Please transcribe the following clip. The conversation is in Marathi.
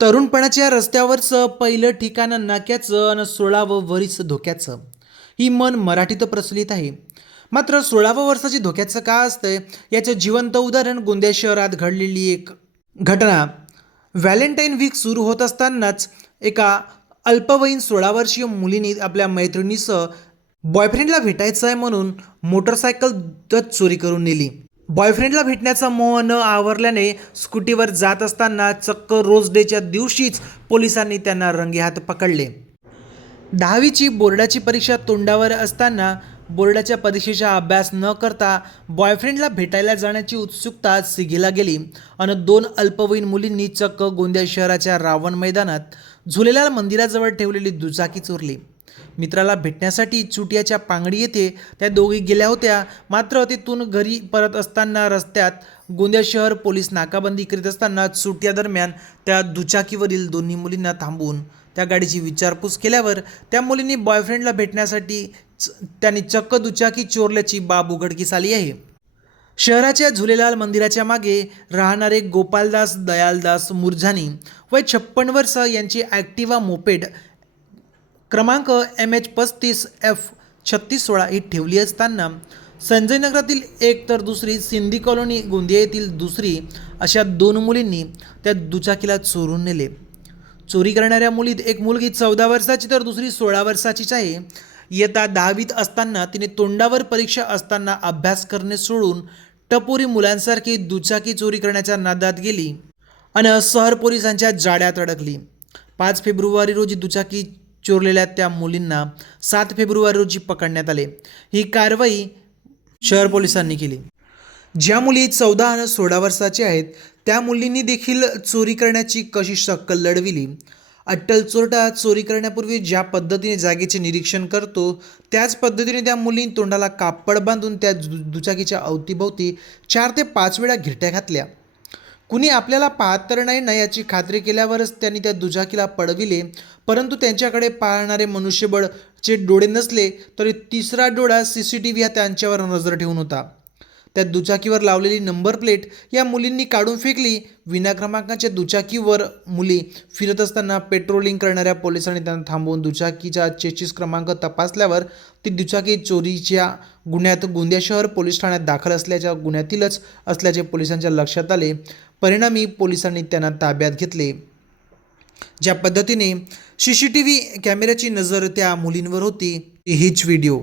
तरुणपणाच्या रस्त्यावरचं पहिलं ठिकाण नाक्याचं आणि 16वं वरीच धोक्याचं. ही मन मराठीत प्रचलित आहे. मात्र 16व्या वर्षाची धोक्याचं का असतंय याचं जिवंत उदाहरण गोंदिया शहरात घडलेली एक घटना. व्हॅलेंटाईन वीक सुरू होत असतानाच एका अल्पवयीन 16 वर्षीय मुलीने आपल्या मैत्रिणीसह बॉयफ्रेंडला भेटायचं आहे म्हणून मोटरसायकल दत चोरी करून नेली. बॉयफ्रेंडला भेटण्याचा मोह न आवरल्याने स्कूटीवर जात असताना चक्क रोज डेच्या दिवशीच पोलिसांनी त्यांना रंगेहात पकडले. 10वीची बोर्डाची परीक्षा तोंडावर असताना बोर्डाच्या परीक्षेचा अभ्यास न करता बॉयफ्रेंडला भेटायला जाण्याची उत्सुकता सिगीला गेली आणि 2 अल्पवयीन मुलींनी चक्क गोंदिया शहराच्या रावण मैदानात झुलेलाल मंदिराजवळ ठेवलेली दुचाकी चोरली. मित्राला भेटण्यासाठी चुटियाच्या पांगडी येथे त्या दोघी गेल्या होत्या. मात्र तिथून घरी परत असताना रस्त्यात गोंदिया शहर पोलीस नाकाबंदी करीत असताना चुटियादरम्यान त्या दुचाकीवरील दोन्ही मुलींना थांबवून त्या गाडीची विचारपूस केल्यावर त्या मुलींनी बॉयफ्रेंडला भेटण्यासाठी त्यांनी चक्क दुचाकी चोरल्याची बाब उघडकीस आली आहे. शहराच्या झुलेलाल मंदिराच्या मागे राहणारे गोपालदास दयालदास मुरझानी वय 56 वर्ष यांची ॲक्टिवा मोपेड क्रमांक MH35F3616 ही ठेवली असताना संजयनगरातील एक तर दुसरी सिंधी कॉलनी गोंदिया येथील दुसरी अशा 2 मुलींनी त्या दुचाकीला चोरून नेले. चोरी करणाऱ्या मुलीत एक मुलगी 14 वर्षाची तर दुसरी 16 वर्षाचीच आहे. इयत्ता 10वीत असताना तिने तोंडावर परीक्षा असताना अभ्यास करणे सोडून टपोरी मुलांसारखी दुचाकी चोरी करण्याच्या नादात गेली आणि शहर पोलिसांच्या जाळ्यात अडकली. 5 फेब्रुवारी रोजी दुचाकी चोरलेल्या त्या मुलींना 7 फेब्रुवारी रोजी पकडण्यात आले. ही कारवाई शहर पोलिसांनी केली. ज्या मुली 14 आणि 16 वर्षाच्या आहेत त्या मुलींनी देखील चोरी करण्याची कशी शक्कल लढविली. अट्टल चोरटा चोरी करण्यापूर्वी ज्या पद्धतीने जागेचे निरीक्षण करतो त्याच पद्धतीने त्या मुलींनी तोंडाला कापड बांधून त्या दुचाकीच्या अवतीभोवती 4 ते 5 वेळा घिरट्या घातल्या. कुणी आपल्याला पाहत तर नाही ना याची खात्री केल्यावरच त्यांनी त्या दुचाकीला पळविले. परंतु त्यांच्याकडे पाहणारे मनुष्यबळचे डोळे नसले तरी तिसरा डोळा CCTV हा त्यांच्यावर नजर ठेवून होता. त्या दुचाकीवर लावलेली नंबर प्लेट या मुलींनी काढून फेकली. विना क्रमांकाच्या दुचाकीवर मुली फिरत असताना पेट्रोलिंग करणाऱ्या पोलिसांनी त्यांना थांबवून दुचाकीचा चेसिस क्रमांक तपासल्यावर ती दुचाकी चोरीच्या गुन्ह्यात गोंदिया शहर पोलीस ठाण्यात दाखल असल्याच्या गुन्ह्यातीलच असल्याचे पोलिसांच्या लक्षात आले. परिणामी पोलिसांनी त्यांना ताब्यात घेतले. ज्या पद्धतीने CCTV कॅमेऱ्याची नजर त्या मुलींवर होती हीच व्हिडिओ